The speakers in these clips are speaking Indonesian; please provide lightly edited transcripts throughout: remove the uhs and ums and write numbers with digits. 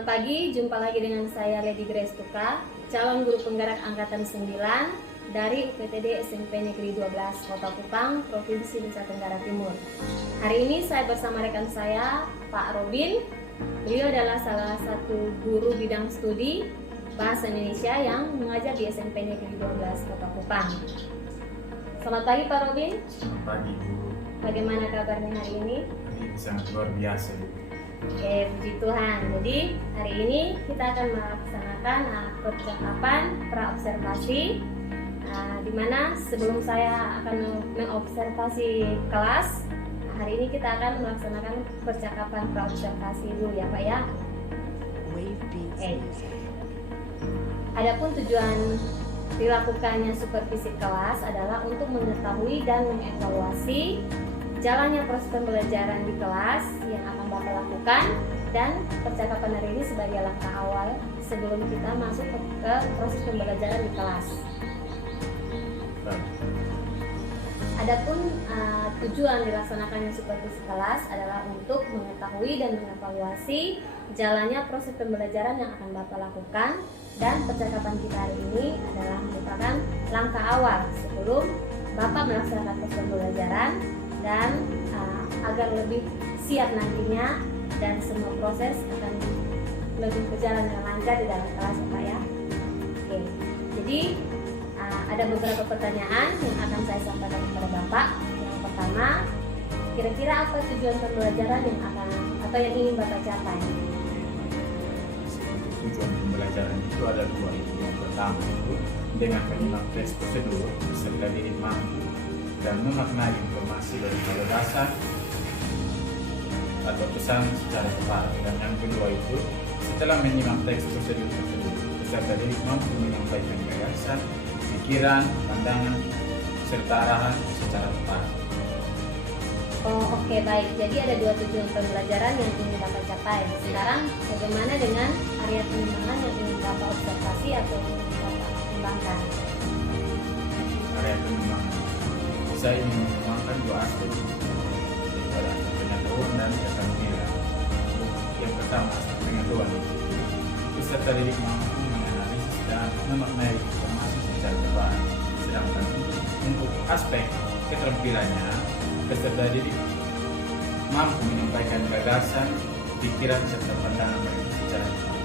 Selamat pagi, jumpa lagi dengan saya Lady Grace Tuka, calon guru penggerak angkatan 9 dari UPTD SMP Negeri 12 Kota Kupang, Provinsi Nusa Tenggara Timur. Hari ini saya bersama rekan saya, Pak Robin. Beliau adalah salah satu guru bidang studi Bahasa Indonesia yang mengajar di SMP Negeri 12 Kota Kupang. Selamat pagi Pak Robin. Selamat pagi Bu. Bagaimana kabarnya hari ini? Ini sangat luar biasa Bu. Oke, puji Tuhan. Jadi hari ini kita akan melaksanakan percakapan praobservasi, di mana sebelum saya akan mengobservasi kelas, hari ini kita akan melaksanakan percakapan praobservasi dulu ya Pak ya. Adapun tujuan dilakukannya supervisi kelas adalah untuk mengetahui dan mengevaluasi jalannya proses pembelajaran di kelas yang akan Bapak lakukan, dan percakapan hari ini sebagai langkah awal sebelum kita masuk ke proses pembelajaran di kelas. Adapun tujuan dilaksanakannya supervisi kelas adalah untuk mengetahui dan mengevaluasi jalannya proses pembelajaran yang akan Bapak lakukan, dan percakapan kita hari ini adalah merupakan langkah awal sebelum Bapak melaksanakan proses pembelajaran, dan agar lebih siap nantinya dan semua proses akan lebih berjalan dengan lancar di dalam kelas ya Pak ya. Oke, jadi ada beberapa pertanyaan yang akan saya sampaikan kepada Bapak. Yang pertama, kira-kira apa tujuan pembelajaran yang akan atau yang ingin Bapak capai? Tujuan pembelajaran itu ada dua. Yang pertama itu dengan menyimak tes prosedur serta diri mampu dan memaknai informasi dari gagasan atau pesan secara tepat. Dan yang kedua itu setelah menyimak teks prosedur tersebut, peserta didik mampu menyampaikan gagasan, pikiran, pandangan, serta arahan secara tepat. Oh, oke, baik. Jadi ada dua tujuan pembelajaran yang ingin Bapak capai. Sekarang bagaimana dengan area pengembangan yang ingin Bapak observasi atau ingin Bapak kembangkan? Area pengembangan, saya ingin mengembangkan dua aspek, yaitu aspek pengetahuan dan keterampilan. Yang pertama, aspek pengetahuan itu peserta didik mampu menganalisis dan memaknai informasi secara tepat. Sedangkan untuk aspek keterampilannya, peserta didik mampu menyampaikan gagasan, pikiran serta pandangan mereka secara tepat.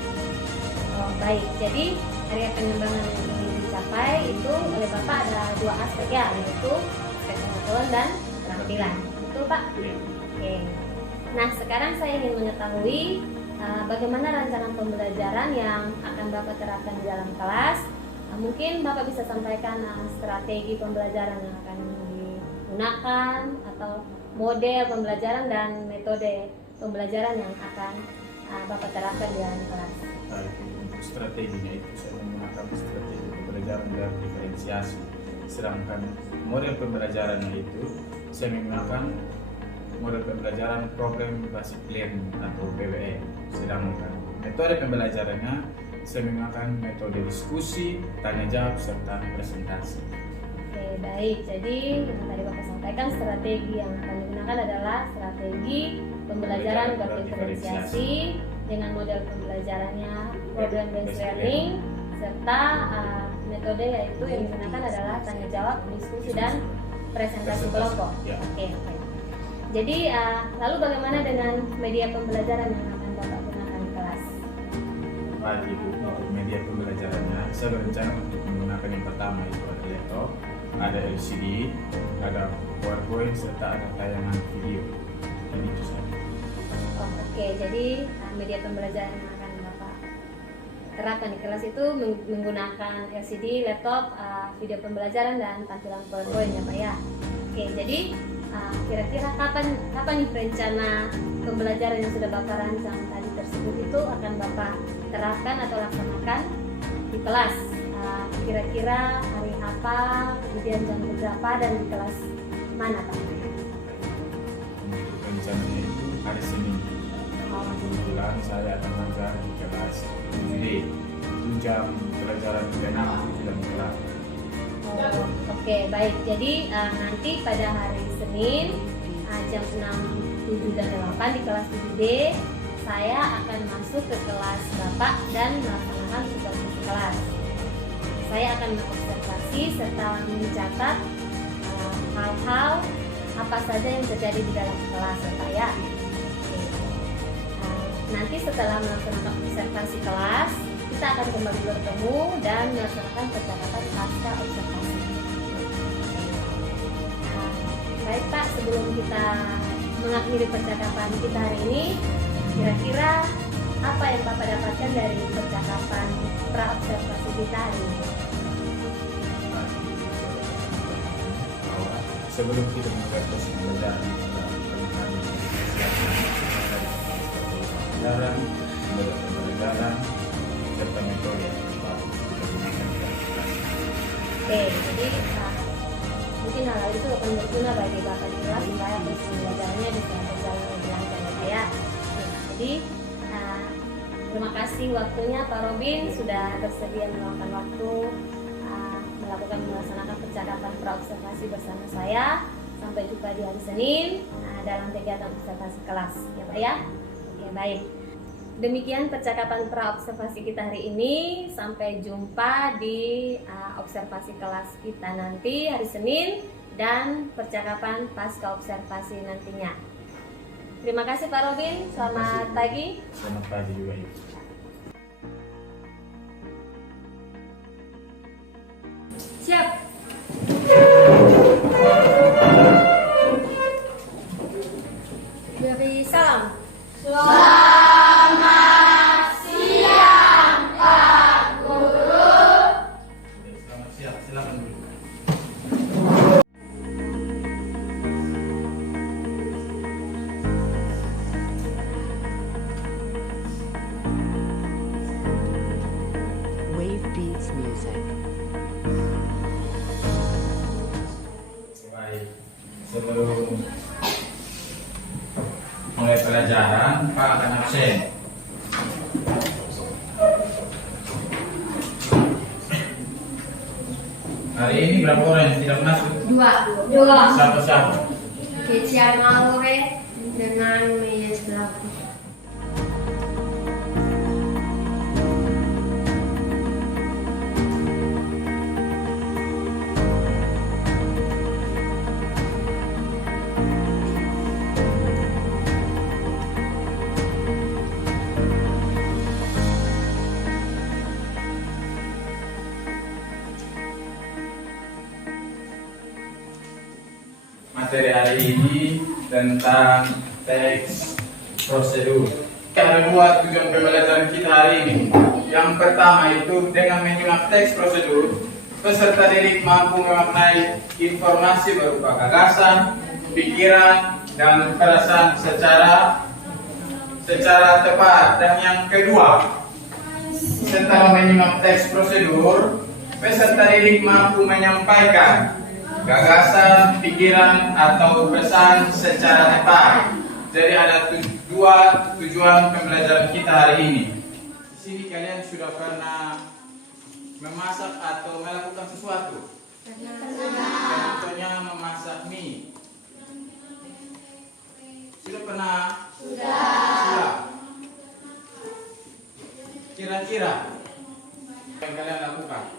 Oh, baik. Jadi area pengembangan yang ingin dicapai itu oleh Bapak ada dua aspek ya, yaitu aspek pengetahuan dan keterampilan. Betul Pak? Ya. Oke. Nah, sekarang saya ingin mengetahui bagaimana rancangan pembelajaran yang akan Bapak terapkan di dalam kelas. Mungkin Bapak bisa sampaikan strategi pembelajaran yang akan digunakan atau model pembelajaran dan metode pembelajaran yang akan Bapak terapkan di dalam kelas. Untuk strateginya itu saya menggunakan strategi pembelajaran berdiferensiasi. Sedangkan model pembelajarannya itu saya menggunakan model pembelajaran Problem Basic Learning atau PBL. Sedangkan metode pembelajarannya saya menggunakan metode diskusi, tanya jawab serta presentasi. Oke, baik. Jadi yang tadi Bapak sampaikan, strategi yang akan digunakan adalah strategi pembelajaran berdiferensiasi dengan model pembelajarannya Problem Based Learning, serta metode yaitu yang digunakan adalah tanya jawab, diskusi, dan presentasi kelompok. Ya. Oke. Jadi lalu bagaimana dengan media pembelajaran yang akan Bapak gunakan di kelas? Baik, untuk media pembelajarannya saya berencana untuk menggunakan yang pertama itu ada laptop, ada LCD, ada PowerPoint serta ada tayangan video. Ini itu saja. Oh, oke. Jadi media pembelajaran yang akan Bapak terapkan di kelas itu menggunakan LCD, laptop, video pembelajaran, dan tampilan PowerPoint ya Pak ya. Oke, jadi kira-kira kapan nih rencana pembelajaran yang sudah Bapak rancang tadi tersebut itu akan Bapak terapkan atau laksanakan di kelas? Kira-kira hari apa, kemudian jam berapa, dan di kelas mana Pak? Untuk rencananya itu hari Senin. Kebetulan saya akan mengajar di kelas 7D. Itu jam pelajaran ke-6 dan kelas. Oh, oke, baik. Jadi nanti pada hari Senin jam 6, 7, dan 8 di kelas 7D saya akan masuk ke kelas Bapak dan melaksanakan supervisi kelas. Saya akan mengobservasi serta mencatat hal-hal apa saja yang terjadi di dalam kelas saya. Nanti setelah melaksanakan observasi kelas, kita akan kembali bertemu dan melaksanakan percakapan pasca observasi. Baik Pak, sebelum kita mengakhiri percakapan kita hari ini, kira-kira apa yang Bapak dapatkan dari percakapan pra-observasi kita hari ini? Sebelum kita memulai proses pembelajaran, pembelajaran serta metode yang tepat kita gunakan di dalam kelas. Oke, jadi mungkin hal itu akan berguna bagi Bapak di kelas supaya proses pembelajarannya bisa berjalan lebih lancar ya Pak ya. Jadi terima kasih waktunya Pak Robin sudah bersedia meluangkan waktu melaksanakan percakapan pra-observasi bersama saya. Sampai jumpa di hari Senin dalam kegiatan observasi kelas ya Pak ya. Oke, baik. Demikian percakapan pra-observasi kita hari ini. Sampai jumpa di observasi kelas kita nanti hari Senin dan percakapan pasca observasi nantinya. Terima kasih Pak Robin. Selamat pagi. Selamat pagi juga Ibu. Siap. Beri salam. Selamat siang, silakan dulu. Wave Beats Music. Baik, sebelum mulai pelajaran, Pak akan absen. Hari ini berapa orang yang tidak masuk? Dua. Siapa-siapa? Kecia Malore dengan Meyes Laku. Materi hari ini tentang teks prosedur. Ada dua tujuan pembelajaran kita hari ini. Yang pertama itu dengan menyimak teks prosedur, peserta didik mampu memaknai informasi berupa gagasan, pikiran, dan perasaan secara tepat. Dan yang kedua, setelah menyimak teks prosedur, peserta didik mampu menyampaikan gagasan, pikiran, atau pesan secara tepat. Jadi ada dua tujuan pembelajaran kita hari ini. Di sini kalian sudah pernah memasak atau melakukan sesuatu? Contohnya memasak mie. Sudah pernah? Sudah. Kira-kira apa yang kalian lakukan?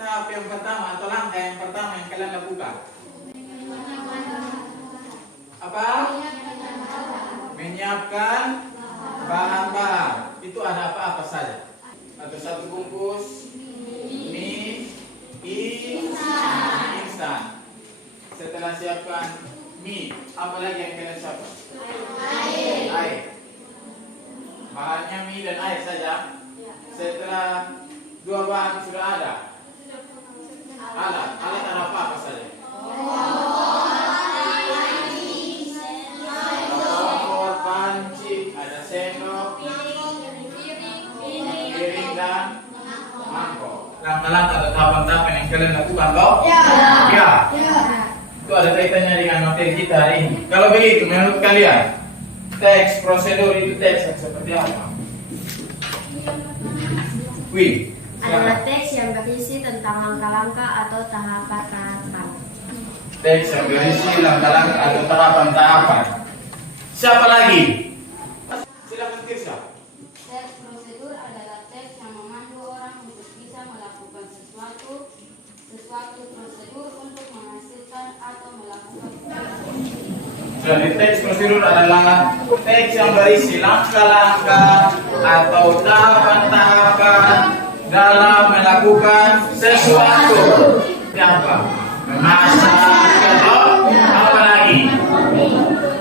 Tahap yang pertama atau langkah yang pertama yang kalian lakukan apa? Menyiapkan bahan-bahan. Itu ada apa-apa saja? Ada satu bungkus mie instan. Setelah siapkan mie, apa lagi yang kalian siapkan? Air. Bahannya mie dan air saja. Setelah dua bahan sudah ada, alat ada apa saja? Kompor, panci, ada sendok, piring dan mangkok. Langkah-langkah atau tahapan-tahapan yang kalian lakukan toh? Ya. Itu ada kaitannya dengan materi kita hari ini. Kalau begitu, menurut kalian teks prosedur itu teks yang seperti apa? Wih. Adalah teks yang berisi tentang langkah-langkah atau tahapan-tahapan. teks yang berisi langkah-langkah atau tahapan-tahapan. Siapa lagi? Silakan Tirsa. Teks prosedur adalah teks yang memandu orang untuk bisa melakukan sesuatu prosedur untuk menghasilkan atau melakukan sesuatu. Jadi teks prosedur adalah teks yang berisi langkah-langkah atau tahapan-tahapan dalam melakukan sesuatu. Siapa? Memasak atau apa lagi?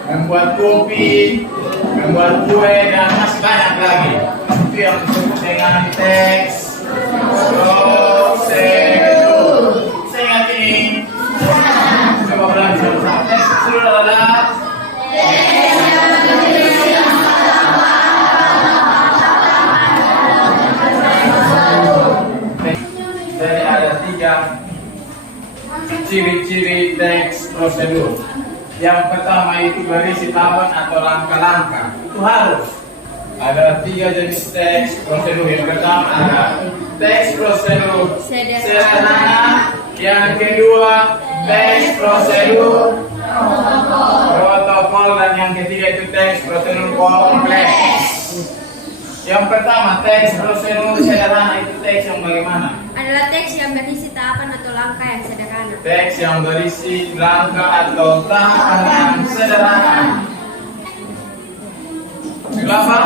Membuat kopi, membuat kue dan masih banyak lagi. Itu yang disebut dengan teks prosedur. Saya ingat ini. Coba ulang bersama. Teks prosedur adalah jadi ada 3 ciri-ciri teks prosedur. Yang pertama itu berisi tahapan atau langkah-langkah. Itu harus. Ada 3 jenis teks prosedur. Yang pertama ada teks prosedur sederhana. Yang kedua teks prosedur protokol, dan yang ketiga itu teks prosedur kompleks. Yang pertama teks prosedur sederhana itu teks yang bagaimana? Adalah teks yang berisi tahapan atau langkah yang sederhana. Teks yang berisi langkah atau tahapan yang sederhana. Kenapa?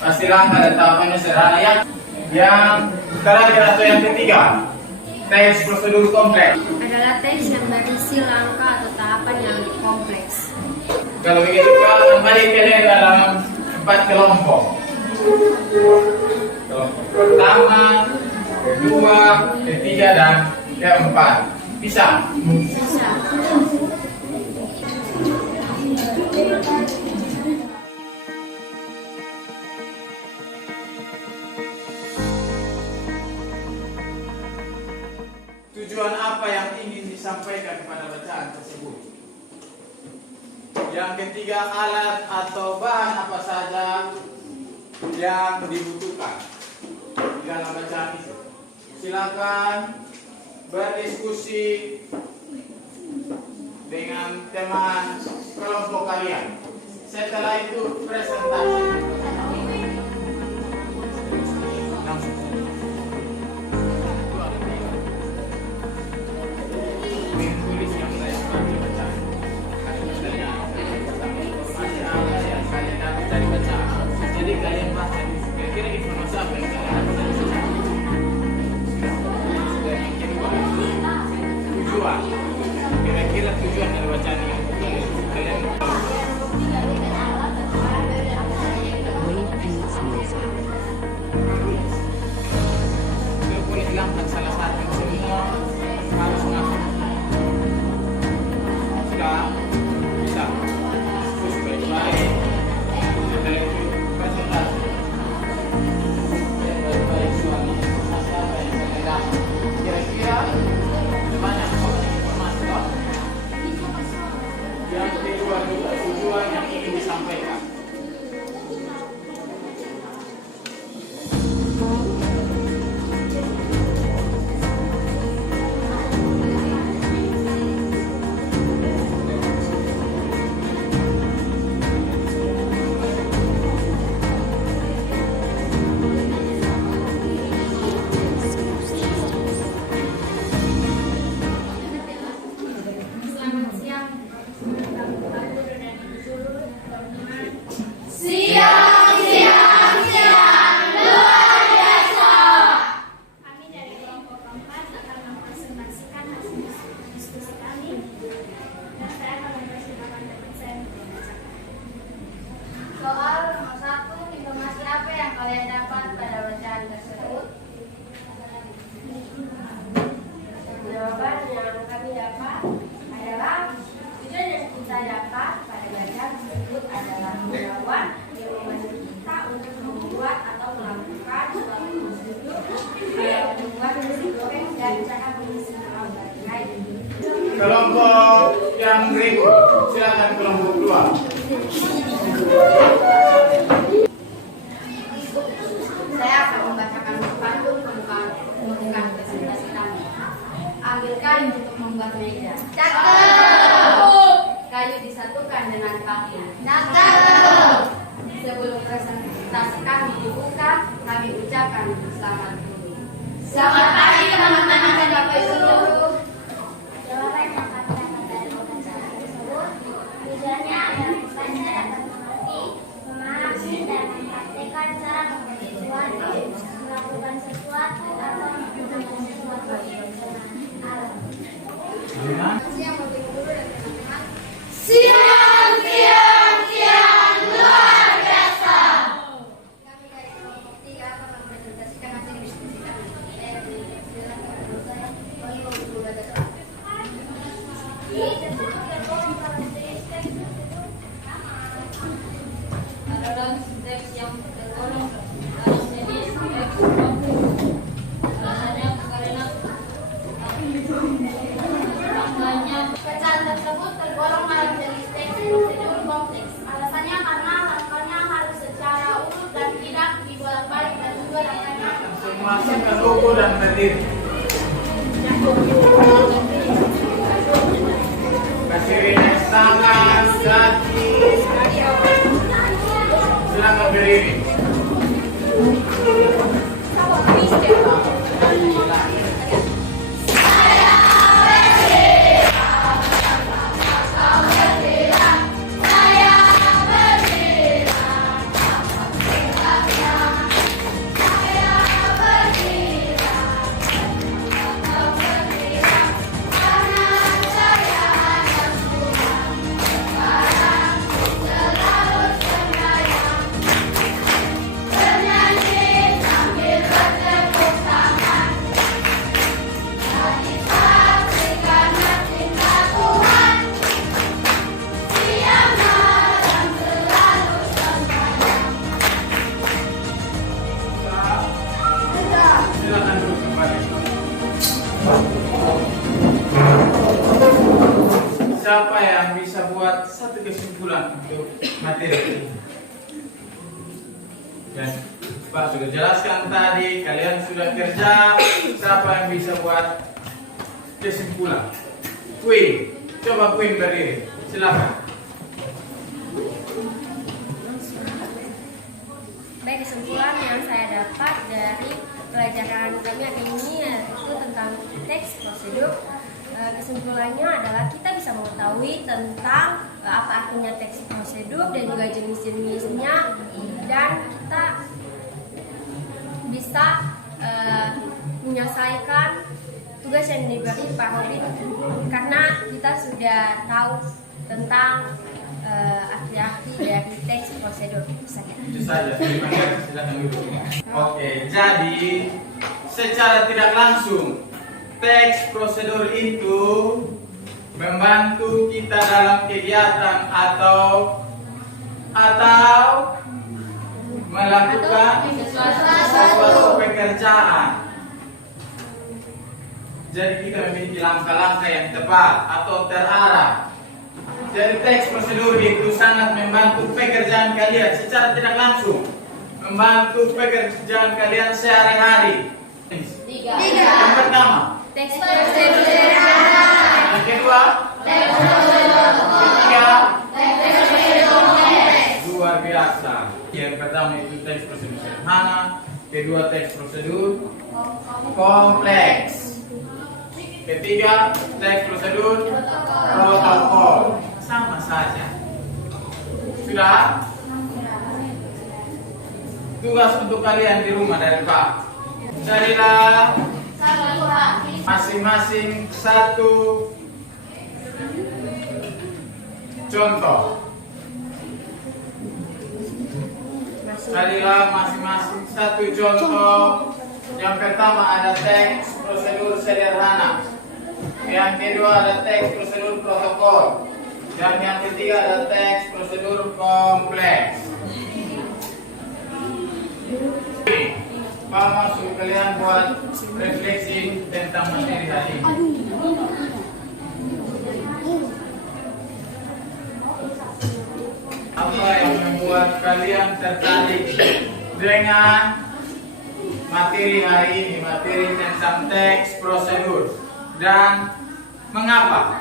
Pasti langkah dan tahapannya sederhana. Yang terakhir atau yang ketiga, teks prosedur kompleks. Adalah teks yang berisi langkah atau tahapan yang kompleks. Kalau begitu kalau kembali ke dalam 4 kelompok. Kelompok pertama, kedua, ketiga, dan keempat. Bisa? Bisa. Tujuan apa yang ingin disampaikan pada bacaan tersebut? Yang ketiga, alat atau bahan apa saja yang dibutuhkan di dalam bacaan itu. Silakan berdiskusi dengan teman kelompok kalian. Setelah itu presentasi. Langsung. Tulis yang saya ambil bacaan. Dari bacaan. Jadi kalian baca kira-kira informasi apa yang kalian dapat dari bacaan. Dan yang kedua, tujuan. Kira-kira tujuan dari bacaan yang kalian boleh hilangkan salah satu, semua harus masuk. Sudah bisa terus baik-baik. Setelah itu presentasi. Baik-baik soalnya informasi apa yang kalian dapat. Kira-kira banyak informasi toh? Yang kedua juga tujuan yang ingin disampaikan. Selamat siang. Kami dari kelompok keempat akan mempresentasikan hasil diskusi kami, dan saya akan mempresentasikan teman saya untuk membacakan. Soal nomor 1, informasi apa yang kalian dapat pada bacaan tersebut? Jawaban yang kami dapat adalah tujuan yang kita dapat pada bacaan tersebut adalah melawan yang membantu kita untuk membuat atau melakukan suatu prosedur membuat nasi goreng dan cara mengisi bagian. Kelompok yang berikut, silakan kelompok 2. Saya akan membacakan presentasi kami dibuka, kami ucapkan selamat dulu. Selamat pagi teman-teman dan Bapak Ibu guru. Jawaban yang kami dapat dari wawancara tersebut tujuannya adalah membaca dapat mengerti, memahami dan mempraktikkan cara mengerti sesuatu, melakukan sesuatu atau melakukan sesuatu dengan alam. Siang Bapak Ibu guru dan teman-teman. Luar biasa. Kami dari kelompok 3 akan mempresentasikan hasil diskusi kami. Saya silakan dulu saya. Kami mau guru belajar. Adalah teks yang tergolong dalam jenis teks konflik. Alasannya karena rangkaiannya Bacaan tersebut tergolong dalam jenis teks prosedur kompleks. Alasannya karena rangkaiannya harus secara urut dan tidak dibolak-balik dan juga rangkaiannya Masing-masing ke logo dan berdiri. Kasih ringan tangan, kaki. Silakan berdiri. Silakan duduk kembali. Siapa yang bisa buat satu kesimpulan untuk materi ini? Dan Pak sudah jelaskan tadi, kalian sudah kerja. Siapa yang bisa buat kesimpulan? Queen, coba Queen berdiri. Silakan. baik kesimpulan yang saya dapat dari pelajaran kami hari ini yaitu tentang teks prosedur. Kesimpulannya adalah kita bisa mengetahui tentang apa artinya teks prosedur dan juga jenis-jenisnya, dan kita bisa menyelesaikan tugas yang diberi Pak Robin karena kita sudah tahu tentang arti-arti dari teks prosedur. Itu saja. Terima kasih. Silakan duduk. Oke, jadi secara tidak langsung teks prosedur itu membantu kita dalam kegiatan atau melakukan suatu pekerjaan. Jadi kita memiliki langkah-langkah yang tepat atau terarah. Jadi teks prosedur itu sangat membantu pekerjaan kalian secara tidak langsung, membantu pekerjaan kalian sehari-hari. Yang pertama, Teks prosedur yang kedua, ketiga, luar biasa. Yang pertama itu teks prosedur sederhana, kedua teks prosedur kompleks, ketiga teks prosedur protokol. Sama saja. Sudah? Tugas untuk kalian di rumah dari Pak. Carilah masing-masing satu contoh. Carilah masing-masing satu contoh. Yang pertama ada teks prosedur sederhana. Yang kedua ada teks prosedur protokol. Dan yang ketiga ada teks prosedur kompleks. Pak masuk kalian buat refleksi tentang materi hari ini. Apa yang membuat kalian tertarik dengan materi hari ini, materi tentang teks prosedur, dan mengapa?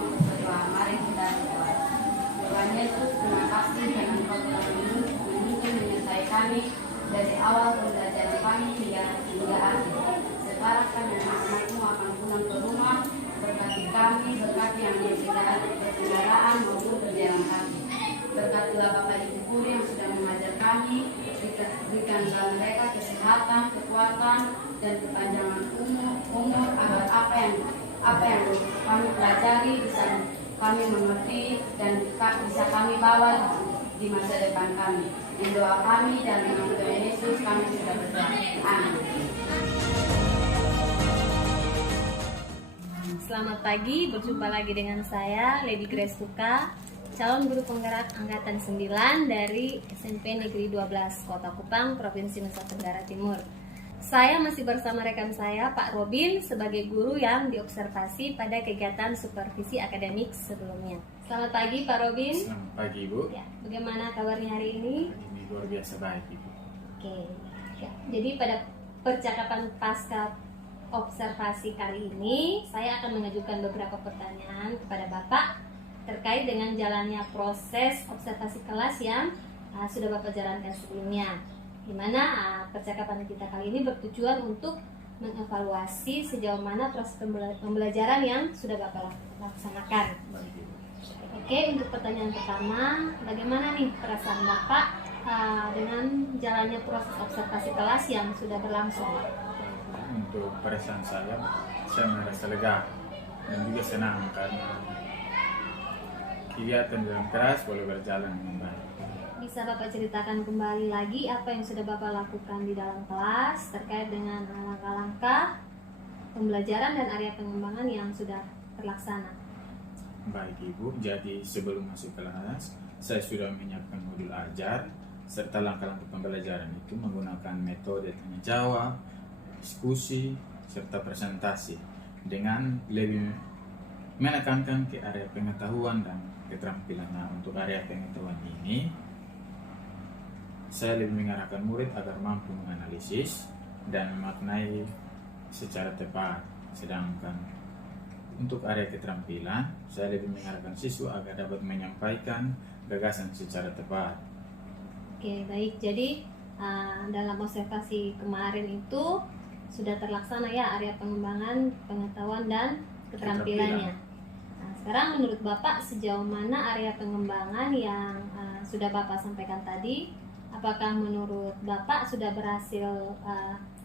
untuk berdoa. Mari kita berdoa. Tuhan Yesus, terima kasih karena Engkau telah menuntun menyertai kami dari awal pembelajaran kami hingga akhir. Sekarang kami anak-anakmu akan pulang ke rumah. Berkati kami, berkati yang berkendaraan maupun perjalanan kami. Berkatilah Bapak Ibu guru yang sudah mengajar kami, berikanlah mereka kesehatan, kekuatan, dan kepanjangan umur agar apa yang kami pelajari bisa kami mengerti dan bisa kami bawa di masa depan kami. Di doa kami dan nama Tuhan Yesus kami sudah berdoa. Amin. Selamat pagi, berjumpa lagi dengan saya Lady Grace Tuka, calon guru penggerak angkatan 9 dari SMP Negeri 12 Kota Kupang, Provinsi Nusa Tenggara Timur. Saya masih bersama rekan saya Pak Robin sebagai guru yang diobservasi pada kegiatan supervisi akademik sebelumnya. Selamat pagi Pak Robin. Selamat pagi Ibu. Ya, bagaimana kabarnya hari ini? Hari ini luar biasa baik Ibu. Oke. Ya, jadi pada percakapan pasca observasi kali ini, saya akan mengajukan beberapa pertanyaan kepada Bapak terkait dengan jalannya proses observasi kelas yang sudah Bapak jalankan sebelumnya. Di mana percakapan kita kali ini bertujuan untuk mengevaluasi sejauh mana proses pembelajaran yang sudah Bapak laksanakan. Baik Ibu. Oke, untuk pertanyaan pertama, bagaimana nih perasaan Bapak dengan jalannya proses observasi kelas yang sudah berlangsung? Untuk perasaan saya merasa lega dan juga senang karena kegiatan dalam kelas boleh berjalan dengan baik. Bisa Bapak ceritakan kembali lagi apa yang sudah Bapak lakukan di dalam kelas terkait dengan langkah-langkah pembelajaran dan area pengembangan yang sudah terlaksana? Baik Ibu, jadi sebelum masuk kelas, saya sudah menyiapkan modul ajar serta langkah-langkah pembelajaran itu menggunakan metode tanya jawab, diskusi, serta presentasi dengan lebih menekankan ke area pengetahuan dan keterampilan. Nah, untuk area pengetahuan ini, saya lebih mengarahkan murid agar mampu menganalisis dan memaknai secara tepat. Sedangkan untuk area keterampilan, saya lebih mengarahkan siswa agar dapat menyampaikan gagasan secara tepat. Oke, baik. Jadi dalam observasi kemarin itu sudah terlaksana ya area pengembangan pengetahuan dan keterampilannya. Nah, sekarang menurut Bapak sejauh mana area pengembangan yang sudah Bapak sampaikan tadi? Apakah menurut Bapak sudah berhasil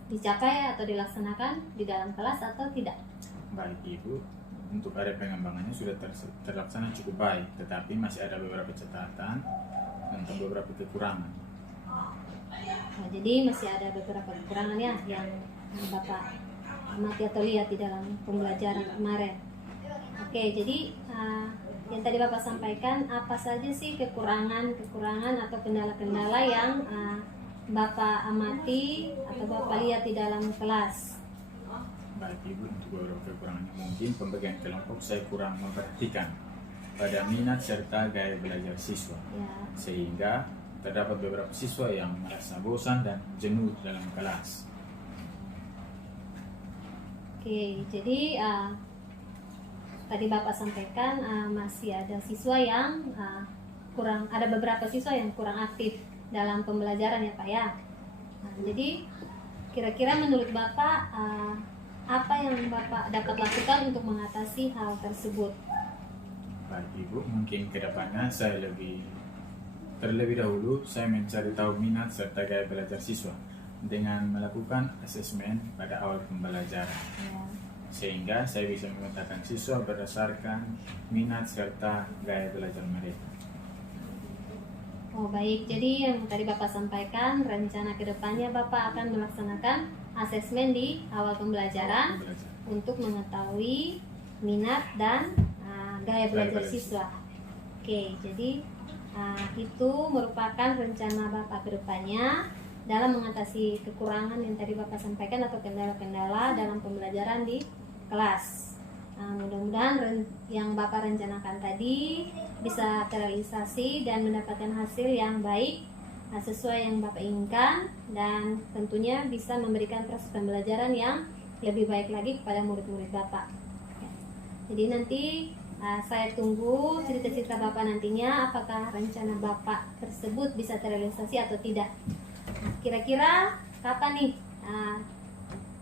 dicapai atau dilaksanakan di dalam kelas atau tidak? Baik Ibu, untuk area pengembangannya sudah terlaksana cukup baik, tetapi masih ada beberapa catatan tentang beberapa kekurangan. Nah, jadi masih ada beberapa kekurangan ya yang Bapak amati atau lihat di dalam pembelajaran kemarin. Oke, jadi yang tadi Bapak sampaikan, apa saja sih kekurangan atau kendala-kendala yang Bapak amati atau Bapak lihat di dalam kelas? Baik Ibu, untuk beberapa kekurangannya mungkin pembagian kelompok saya kurang memperhatikan pada minat serta gaya belajar siswa, Ya. sehingga terdapat beberapa siswa yang merasa bosan dan jenuh dalam kelas. Oke, jadi tadi Bapak sampaikan masih ada siswa yang ada beberapa siswa yang kurang aktif dalam pembelajaran ya Pak ya. Nah, jadi kira-kira menurut Bapak apa yang Bapak dapat lakukan untuk mengatasi hal tersebut? Baik Ibu, mungkin kedepannya saya terlebih dahulu saya mencari tahu minat serta gaya belajar siswa dengan melakukan asesmen pada awal pembelajaran. Ya. Sehingga saya bisa memetakan siswa berdasarkan minat serta gaya belajar mereka. Oh baik, jadi yang tadi Bapak sampaikan rencana kedepannya Bapak akan melaksanakan asesmen di awal pembelajaran untuk mengetahui minat dan gaya belajar siswa. Oke, jadi itu merupakan rencana Bapak kedepannya dalam mengatasi kekurangan yang tadi Bapak sampaikan atau kendala-kendala dalam pembelajaran di kelas. Mudah-mudahan yang Bapak rencanakan tadi bisa terrealisasi dan mendapatkan hasil yang baik sesuai yang Bapak inginkan, dan tentunya bisa memberikan proses pembelajaran yang lebih baik lagi kepada murid-murid Bapak. Jadi nanti Saya tunggu cerita-cerita Bapak nantinya, apakah rencana Bapak tersebut bisa terrealisasi atau tidak. Kira-kira kapan nih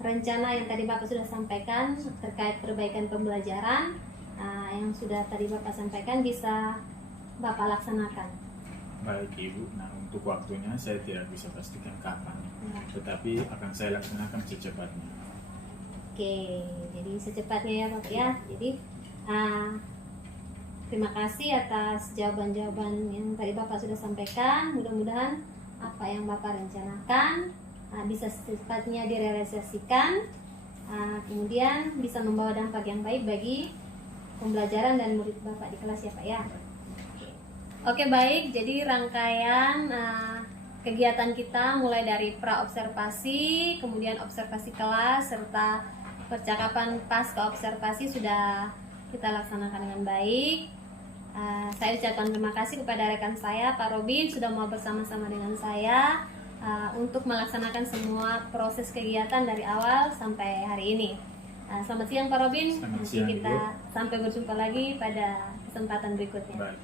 rencana yang tadi Bapak sudah sampaikan terkait perbaikan pembelajaran yang sudah tadi Bapak sampaikan bisa Bapak laksanakan? Baik Ibu, nah untuk waktunya saya tidak bisa pastikan kapan, tetapi akan saya laksanakan secepatnya. Oke, jadi secepatnya ya Bapak ya. Jadi terima kasih atas jawaban-jawaban yang tadi Bapak sudah sampaikan. Mudah-mudahan apa yang Bapak rencanakan bisa secepatnya direalisasikan, kemudian bisa membawa dampak yang baik bagi pembelajaran dan murid Bapak di kelas ya Pak ya. Oke baik, jadi rangkaian kegiatan kita mulai dari pra-observasi, kemudian observasi kelas, serta percakapan pasca observasi sudah kita laksanakan dengan baik. Saya ucapkan terima kasih kepada rekan saya Pak Robin sudah mau bersama-sama dengan saya untuk melaksanakan semua proses kegiatan dari awal sampai hari ini. Selamat siang Pak Robin. Selamat Nanti siang, kita Ibu. sampai berjumpa lagi pada kesempatan berikutnya. Baik.